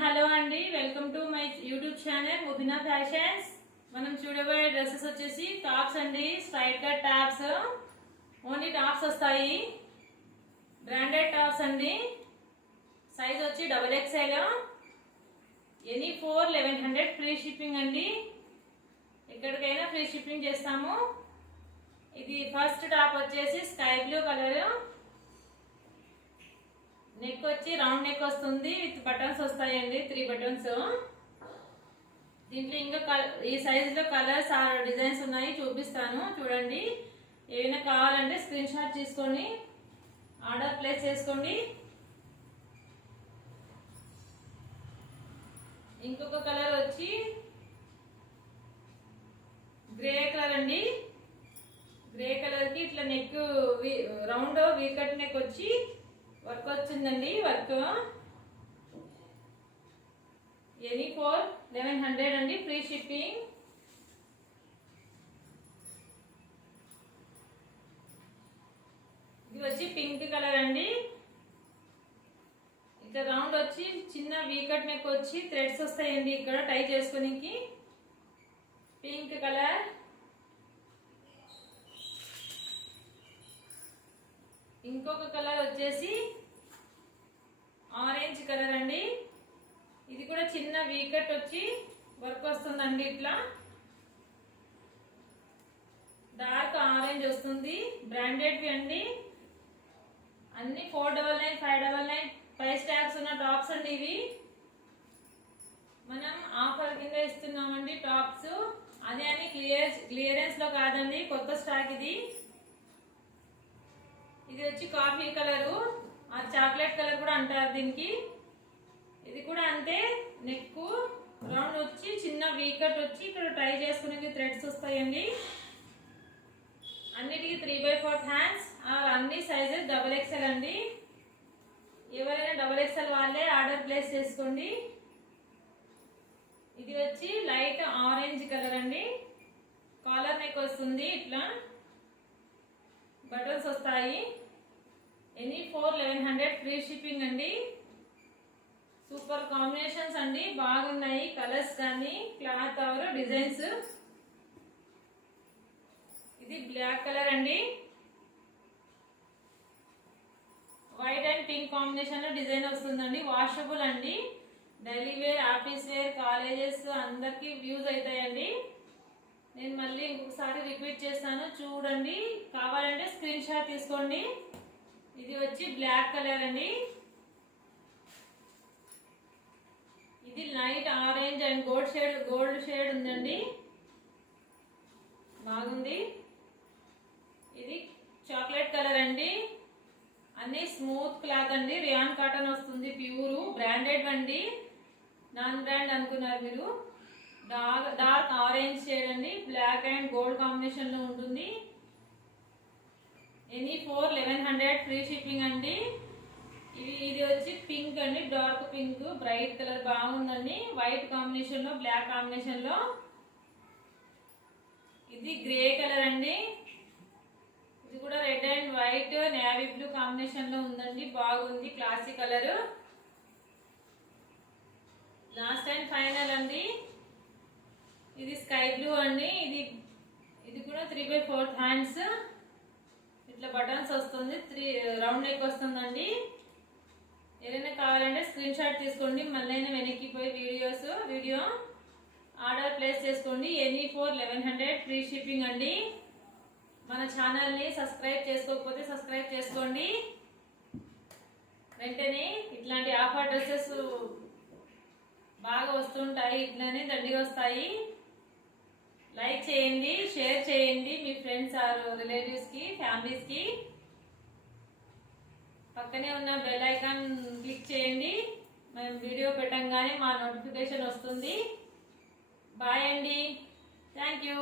Hello అండి, welcome to my YouTube channel Mubina fashions. మనం చూడబోయే డ్రెస్సెస్ వచ్చేసి టాప్స్ అండి. Straight cut tops, only tops వస్తాయి. బ్రాండెడ్ టాప్స్ అండి. సైజ్ వచ్చి XXL. ఎనీ 4 1100 ఫ్రీ షిప్పింగ్ అండి. ఎక్కడికైనా ఫ్రీ షిప్పింగ్ చేస్తాము. ఇది ఫస్ట్ టాప్ వచ్చేసి స్కై బ్లూ కలర్. నెక్ వచ్చి రౌండ్ నెక్ వస్తుంది, విత్ బటన్స్ వస్తాయండి, 3 బటన్స్. దీంట్లో ఇంకా ఈ సైజులో కలర్స్ ఆర్ డిజైన్స్ ఉన్నాయి, చూపిస్తాను చూడండి. ఏమైనా కావాలంటే స్క్రీన్ షాట్ తీసుకొని ఆర్డర్ ప్లేస్ చేసుకోండి. ఇంకొక కలర్ వచ్చి గ్రే కలర్ అండి. గ్రే కలర్ కి ఇట్లా నెక్ రౌండ్ వీకట్ నెక్ వచ్చి వర్క్ వచ్చిందండి. వర్క్ ఎనీ 4 1100 అండి, ఫ్రీ షిప్పింగ్. ఇది వచ్చి పింక్ కలర్ అండి. ఇట్లా రౌండ్ వచ్చి చిన్న వీకట్ నెక్ వచ్చి థ్రెడ్స్ వస్తాయండి ఇక్కడ టై చేసుకోనికి. Pink colour. ఇంకొక కలర్ వచ్చేసి ఆరెంజ్ కలర్ అండి. ఇది కూడా చిన్న వీకట్ వచ్చి వర్క్ వస్తుందండి. ఇట్లా డార్క్ ఆరెంజ్ వస్తుంది. బ్రాండెడ్ అండి. అన్ని 499 599 ప్రైస్ ట్యాగ్స్ ఉన్న టాప్స్ అండి. ఇవి మనం ఆఫర్ కింద ఇస్తున్నామండి టాప్స్. అదే అని క్లియరెన్స్ లో కాదండి, కొత్త స్టాక్ ఇది. ఇది వచ్చి కాఫీ కలరు, ఆ చాక్లెట్ కలర్ కూడా అంటారు దీనికి. ఇది కూడా అంతే, నెక్ రౌండ్ వచ్చి చిన్న వీకట్ వచ్చి ఇక్కడ ట్రై చేసుకునే థ్రెడ్స్ వస్తాయండి. అన్నిటికీ 3/4 హ్యాండ్స్. అన్ని సైజెస్ XXL అండి. ఎవరైనా XXL వాళ్ళే ఆర్డర్ ప్లేస్ చేసుకోండి. ఇది వచ్చి లైట్ ఆరెంజ్ కలర్ అండి. కాలర్ నెక్ వస్తుంది, ఇట్లా బటన్స్ వస్తాయి. ఎనీ 4 1100 ఫ్రీ షిప్పింగ్ అండి. సూపర్ కాంబినేషన్స్ అండి, బాగున్నాయి కలర్స్ కానీ క్లాత్ అవర్ డిజైన్స్. ఇది బ్లాక్ కలర్ అండి. వైట్ అండ్ పింక్ కాంబినేషన్ లో డిజైన్ వస్తుందండి. వాషబుల్ అండి. Daily wear, office wear, colleges అందరికి యూజ్ అవుతాయండి. నేను మళ్ళీ ఇంకొకసారి రిపీట్ చేస్తాను, చూడండి. కావాలంటే స్క్రీన్ షాట్ తీసుకోండి. ఇది వచ్చి బ్లాక్ కలర్ అండి. ఇది light orange and gold shade ఉందండి, బాగుంది. ఇది చాక్లెట్ కలర్ అండి. అన్ని స్మూత్ క్లాత్ అండి, రియాన్ కాటన్ వస్తుంది, ప్యూర్ బ్రాండెడ్ అండి. నాన్ బ్రాండ్ అనుకున్నారు మీరు. డార్క్ ఆరెంజ్ షేడ్ అండి, బ్లాక్ అండ్ గోల్డ్ కాంబినేషన్ లో ఉంటుంది. ఎనీ 4 1100 ఫ్రీ షిప్పింగ్ అండి. ఇది వచ్చి పింక్ అండి, డార్క్ పింక్, బ్రైట్ కలర్ బాగుందండి. వైట్ కాంబినేషన్ లో, బ్లాక్ కాంబినేషన్ లో. ఇది గ్రే కలర్ అండి. ఇది కూడా red and white navy blue combination లో ఉందండి, బాగుంది, classic colour. Last and final అండి. ఇది స్కై బ్లూ అండి. ఇది కూడా 3/4 హ్యాండ్స్. ఇట్లా బటన్స్ వస్తుంది, 3 రౌండ్ నెక్ వస్తుందండి. ఏదైనా కావాలంటే స్క్రీన్ షాట్ తీసుకోండి. మళ్ళీ వెనక్కి పోయి వీడియో ఆర్డర్ ప్లేస్ చేసుకోండి. ఎనీ 4 1100 ఫ్రీ షిప్పింగ్ అండి. మన ఛానల్ని సబ్స్క్రైబ్ చేసుకోకపోతే సబ్స్క్రైబ్ చేసుకోండి. వెంటనే ఇట్లాంటి ఆఫర్ డ్రెస్సెస్ బాగా వస్తుంటాయి, ఇట్లానే దండిగా వస్తాయి. లైక్ చేయండి, షేర్ చేయండి మీ ఫ్రెండ్స్ ఆర్ రిలేటివ్స్ కి, ఫ్యామిలీస్ కి. పక్కనే ఉన్న బెల్ ఐకాన్ క్లిక్ చేయండి. మేము వీడియో పెట్టంగానే మా నోటిఫికేషన్ వస్తుంది. బాయ్ అండి, థ్యాంక్ యూ.